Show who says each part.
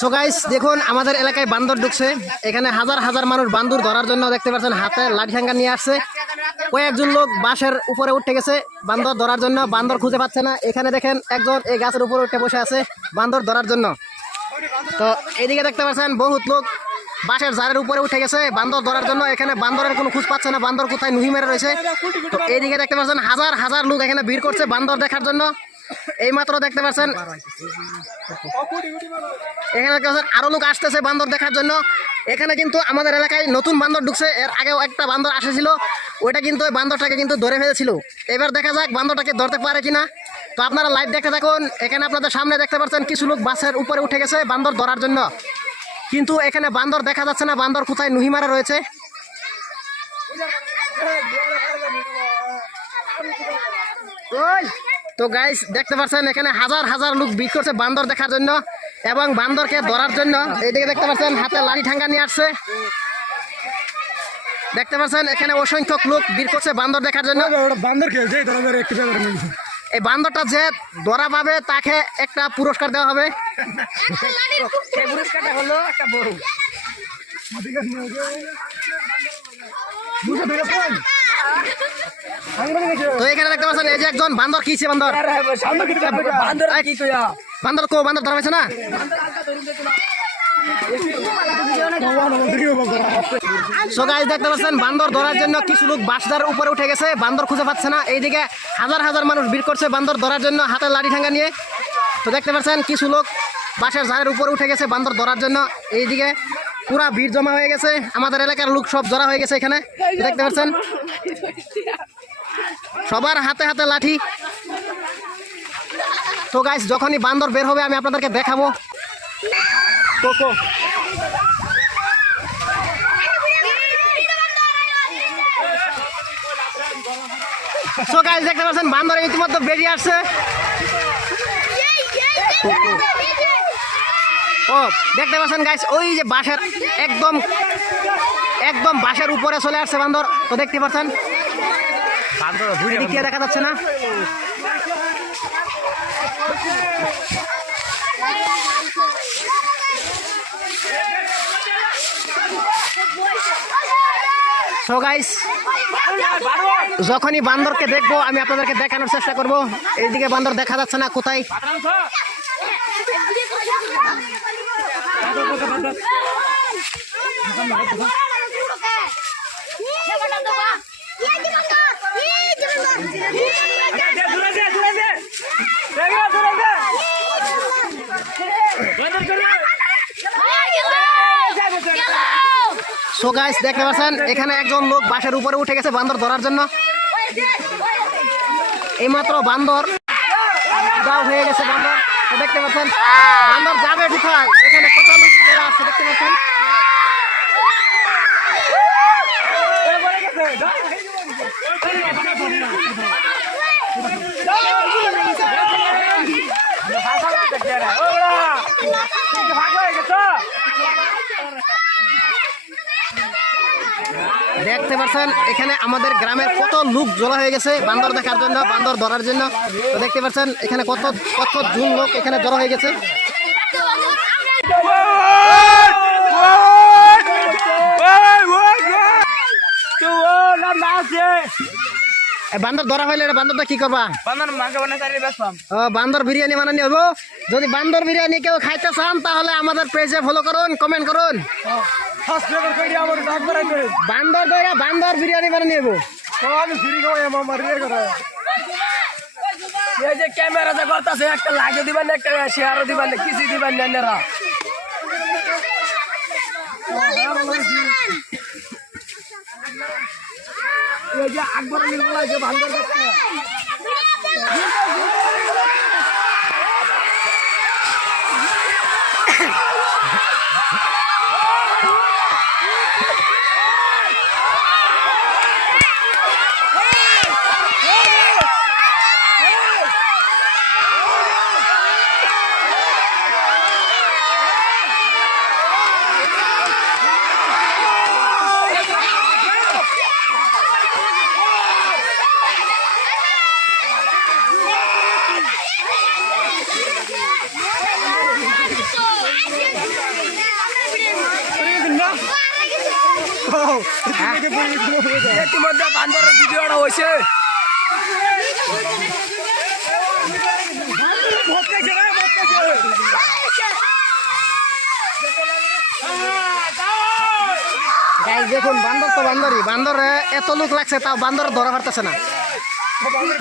Speaker 1: So guys দেখুন, আমাদের এলাকায় বান্দর ঢুকছে। এখানে হাজার হাজার মানুষ বান্দর ধরার জন্য দেখতে পাচ্ছেন, হাতে লাঠি ঠ্যাঙ্গা নিয়ে আসছে। কয়েকজন লোক বাঁশের উপরে উঠে গেছে বান্দর ধরার জন্য। বান্দর খুঁজে পাচ্ছে না। এখানে দেখেন, একজন এই গাছের উপরে উঠে বসে আছে বান্দর ধরার জন্য। তো এইদিকে দেখতে পাচ্ছেন, বহুত লোক বাঁশের জারের উপরে উঠে গেছে বান্দর ধরার জন্য। এখানে বান্দরের কোনো খোঁজ পাচ্ছে না, বান্দর কোথায় নুহি মেরে রয়েছে। তো এইদিকে দেখতে পাচ্ছেন, হাজার হাজার লোক এখানে ভিড় করছে বান্দর দেখার জন্য। এইমাত্র দেখতে পাচ্ছেন। এখানে আরও লোক আসতেছে বান্দর দেখার জন্য। এখানে কিন্তু আমাদের এলাকায় নতুন বান্দর ঢুকছে। এর আগেও একটা বান্দর আসেছিল। ওইটা কিন্তু ওই বান্দরটাকে কিন্তু ধরে ফেলেছিল। এবার দেখা যাক বান্দরটাকে ধরতে পারে কিনা। তো আপনারা লাইভ দেখতে থাকুন। এখানে আপনাদের সামনে দেখতে পাচ্ছেন, কিছু লোক বাসের উপরে উঠে গেছে বান্দর ধরার জন্য। কিন্তু এখানে বান্দর দেখা যাচ্ছে না। বান্দর কোথায়? নুহিমারা রয়েছে। ওই তো গাইস দেখতে পাচ্ছেন এখানে হাজার হাজার লোক ভিড় করছে বান্দর দেখার জন্য এবং বান্দরকে ধরার জন্য। এইদিকে দেখতে পাচ্ছেন হাতে লাঠি ঠাঙ্গা নিয়ে আসছে। দেখতে পাচ্ছেন এখানে অসংখ্য লোক ভিড় করছে বান্দর দেখার জন্য।
Speaker 2: বান্দর খেলছে
Speaker 1: এই বান্দরটা যে ধরা পাবে তাকে একটা পুরস্কার দেওয়া হবে। পুরস্কারটা হলো একটা বড়। তো এখানে দেখতে পাচ্ছেন এই যে একজন বান্দর কিছে বান্দর?
Speaker 2: বান্দর কি
Speaker 1: বান্দর কো বান্দর ধরা না? সো দেখতে পাচ্ছেন বান্দর ধরার জন্য কিছু লোক বাসদার উপরে উঠে গেছে বান্দর খুঁজে পাচ্ছে না। এইদিকে হাজার হাজার মানুষ ভিড় করছে বান্দর ধরার জন্য হাতে লাঠি ঠাঙ্গা নিয়ে। তো দেখতে পাচ্ছেন কিছু লোক বাসের ঝাড়ের উপরে উঠে গেছে বান্দর ধরার জন্য। এইদিকে পুরা ভিড় জমা হয়ে গেছে আমাদের এলাকার লোক সব জড়া হয়ে গেছে এখানে দেখতে পাচ্ছেন সবার হাতে হাতে লাঠি তো গাইস যখনই বান্দর বের হবে আমি আপনাদেরকে দেখাবো তো গাইস দেখতে পাচ্ছেন বান্দর ইতিমধ্যে বেরিয়ে আসছে ও, দেখতে পাচ্ছেন গাইস ওই যে বাঁশের একদম একদম বাঁশের উপরে চলে আসছে বান্দর। তো দেখতে পাচ্ছেন, এদিকে দেখা যাচ্ছে না। গাইস যখনই বান্দরকে দেখব, আমি আপনাদেরকে দেখানোর চেষ্টা করব। এইদিকে বান্দর দেখা যাচ্ছে না, কোথায়? সো গাইস দেখতে পাচ্ছেন, এখানে একজন লোক বাসের উপরে উঠে গেছে বান্দর ধরার জন্য। এইমাত্র বান্দর দাও হয়ে গেছে বান্দর। দেখতে পাচ্ছেন বান্দর যাবে কোথায় এখানে কত লোক আসছে দেখতে পাচ্ছেন দেখতে পাচ্ছেন এখানে আমাদের গ্রামের কত লোক জড়ো হয়ে গেছে বান্দর দেখার জন্য বান্দর ধরার জন্য। তো দেখতে পাচ্ছেন এখানে কত কত জন লোক এখানে জড়ো হয়ে গেছে। বান্দর ধরা হইলে বান্দরটা কি করবা? বান্দর বিরিয়ানি বানানি হব যদি বান্দর বিরিয়ানি কেউ খাইতে চান তাহলে আমাদের পেজে ফলো করুন কমেন্ট করুন। বান্দর ধরে বান্দর বিরিয়ানি বানানি হব
Speaker 2: আমি ফ্রি খাওয়াই আমার রিয়ে করে
Speaker 3: এই যে ক্যামেরা যে করতেছে একটা লাগে দিবেন একটা শেয়ারও দিবেন কিছু দিবেন না এনারা। এই যে আকবর নির্মলা যে ভাঙ্গর ইতিমধ্যে বান্দরের ভিডিওটা হয়েছে
Speaker 1: দেখুন, বান্দর তো বান্দরই। বান্দর এত লোক লাগছে, তাও বান্দর ধরা পারতেছে না।
Speaker 2: বান্দর